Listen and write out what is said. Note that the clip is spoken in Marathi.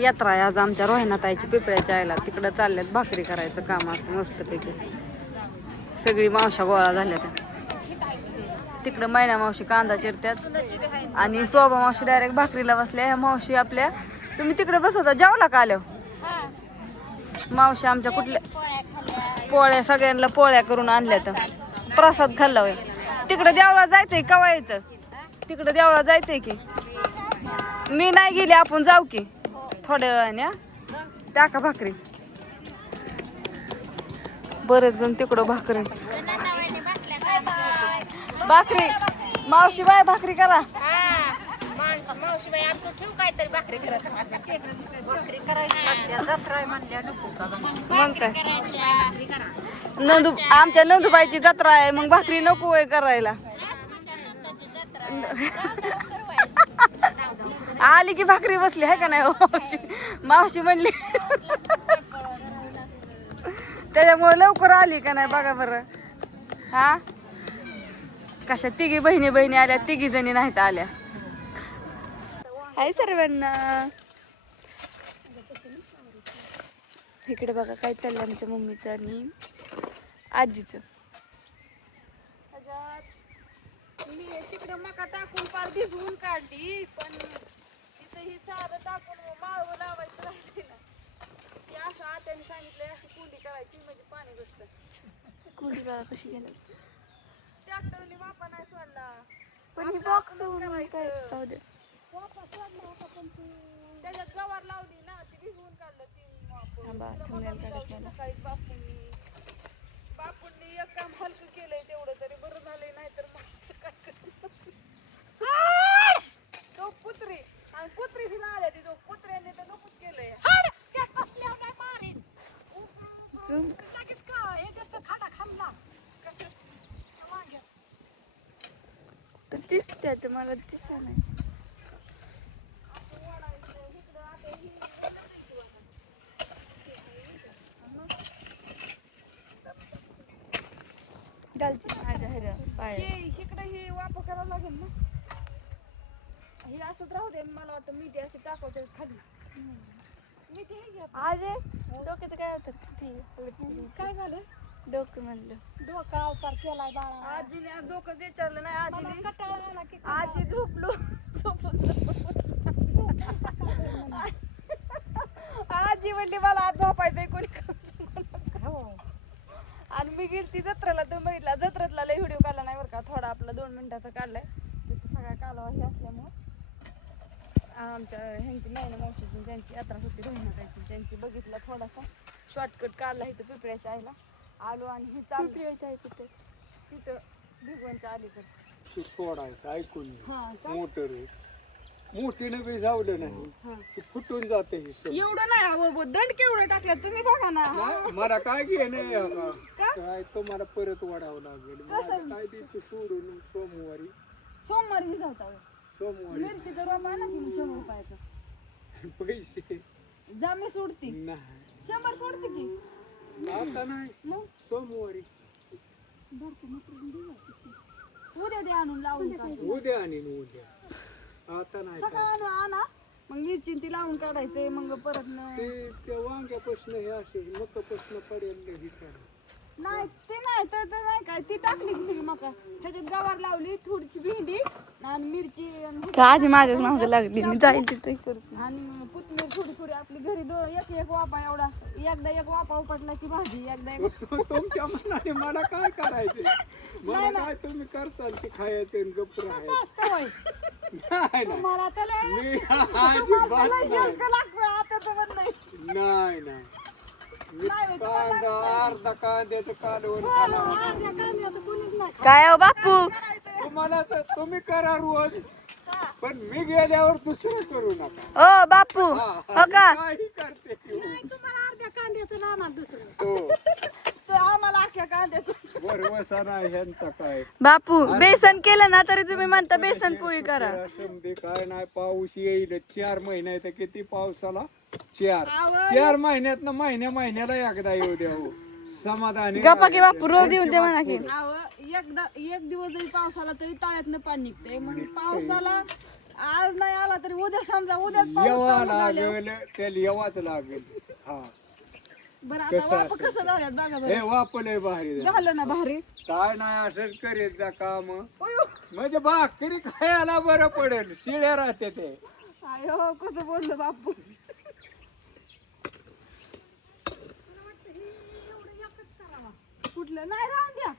यात्रा आहे आज आमच्या रोहिणाताईची पिपळ्याच्या आईला. तिकडं चालल्यात भाकरी करायचं काम असं मस्तपैकी. सगळी मावशा गोळा झाल्या त्या. तिकडं मैना मावशी कांदा चिरत्यात आणि शोभा मावशी डायरेक्ट भाकरीला बसल्या. ह्या मावशी आपल्या तुम्ही तिकडे बसवता जेवला का आल्यावर? मावशी आमच्या कुठल्या पोळ्या सगळ्यांना पोळ्या करून आणल्या तर प्रसाद खाल्ला होय. तिकडं देवळा जायचंय कवा यायचं? तिकडं देवळा जायचंय की? मी नाही गेली आपण जाऊ की थोड्या वेळाने. टाका भाकरी. बरेच जण तिकडं भाकरी भाकरी मावशी बाय भाकरी करा. मावशी बाई आता ठेवू काहीतरी भाकरी करत भाकरी करायची जत्रा म्हणल्या नको का मग काय नंदू आमच्या नंदूबाईची जत्रा आहे मग भाकरी नको आहे करायला. आली की भाकरी बसली आहे का नाही मावशी? मावशी म्हणली त्याच्यामुळे लवकर आली का नाही बघा बरं. हा कशा तिघी बहिणी बहिणी आल्या, तिघी जणी नाहीत आल्या. हाय सर्वांना. इकडे बघा काय चाललंय आमच्या मम्मीचं आणि आजीचं. मी तिकडं मका टाकून पार भिजवून काढली पण तिथं ही साधं टाकून माळवं लावायचं राहिले ना. ते असं आत्याने सांगितलंय अशी कुंडी करायची म्हणजे पाणी बसतं. कुंडी बघा कशी गेलं. ट्रॅक्टरने वापा नाही सोडला पण ही बॉक्स करायचं. त्याच्यात गवार लावली ना ती भिजवून काढलं. सकाळी बापूंनी एक काम हलकं केलंय तेवढं तरी बरं झालंय. नाही तर तो कुत्री आणि कुत्री ही आल्या ती कुत्र्याने तर नकोच केलंय. दिसते मला दिसत नाही. इकडे हे वापर करावं लागेल ना. हे असंच राहू दे. मला वाटतं मी ते असे टाकवते खाली. आज डोक्याचं काय होतं किती काय झालं? डोकं म्हणलं डोकं अवतार केलाय बाळा. आजीने आज डोकं विचारलं नाही. आजीने आजी झोपलो आजी म्हणली मला आज झोपायचंय कोणी. आणि मी गेली जत्रेला. तुम्ही बघितला जत्रेतला लय व्हिडिओ काढला नाही बरं का. थोडा आपला 2 मिनिटाचा काढलाय. तिथं सगळा कालवा हे असल्यामुळं आमच्या ह्यांची मैना मावशीची ज्यांची यात्रा होती रोहिणाताईची त्यांची बघितला थोडासा शॉर्टकट काढला. इथं पिपळ्याच्या आईला आलो आणि हे चालू पिपळ्याच्या आई कुठे तिथं भिगवणच्या अलीकडे सोडायचं ऐकून मोटर मोठीने बी जावलं नाही फुटून जाते. एवढं नाही अहो दंड केवढं टाकलं तुम्ही बघा ना. मला काय घेणं काय तो मला परत वाढावं लागेल. काय देतो सोडून सोमवारी जाता सोमवारी मिरचीचं रोप आहे ना की 100 रुपयाचं पैसे जा मी सोडती नाही 100 सोडते की आता नाही मग सोमवारी उद्या दे आणून लावून उद्या आणि उद्या आता नाही सकाळ आणा मग मिरची ती लावून काढायचंय. मग परत ते वांग्यापासून हे असे मकापासून पडेल नाही ते नाही तर नाही काय ती टाकली की सगळी मका ह्याच्यात गवार लावली थोडीशी भेंडी आणि मिरची आजी माझ्याच मागे लागली. मी जाईल तिथे आणि कोथिंबीर थोडी थोडी आपली घरी एक वापा एवढा एकदा एक वापा उपटला की भाजी एकदा तुमच्या मनाने मला काय करायचं. मला काय तुम्ही करताल की खायचं आणि गप्प राहायचं. नाही नाही अर्धा कांद्याचं कालवण काय हो बापू तुम्हाला तुम्ही करा रोज पण मी गेल्यावर दुसरं करू नका. ओ बापू हो का काही करते अर्ध्या कांद्याचं ना आम्हाला दुसरं आम्हाला अख्ख्या कांद्याचं बरवसा नाही ह्यांचा काय. बापू बेसन केलं ना तरी तुम्ही म्हणता बेसन पोळी करा. काय नाही पाऊस येईल 4 महिने तर किती पावसाला 4 महिन्यात ना महिन्याला एकदा येऊ द्या समाधानी. गप्पा की बापू रोज येऊन दे म्हणा की. एकदा एक दिवस जरी पावसाला तरी तळ्यातनं पाणी निघतंय. म्हणून पावसाला आज नाही आला तरी उद्या समजा उद्या येवा लागल त्याला येवाच लागेल. हा बरं आता वाप कसं झाल्यात बघा हे वापलंय भारी झालं. झालं ना भारी. काय नाही असंच करीत जा काम, अयो म्हणजे भाकरी खायला बरं पडेल. शिळ्या राहते ते. अयो कसं बोललं बापू. कुठलं नाही राहून द्या.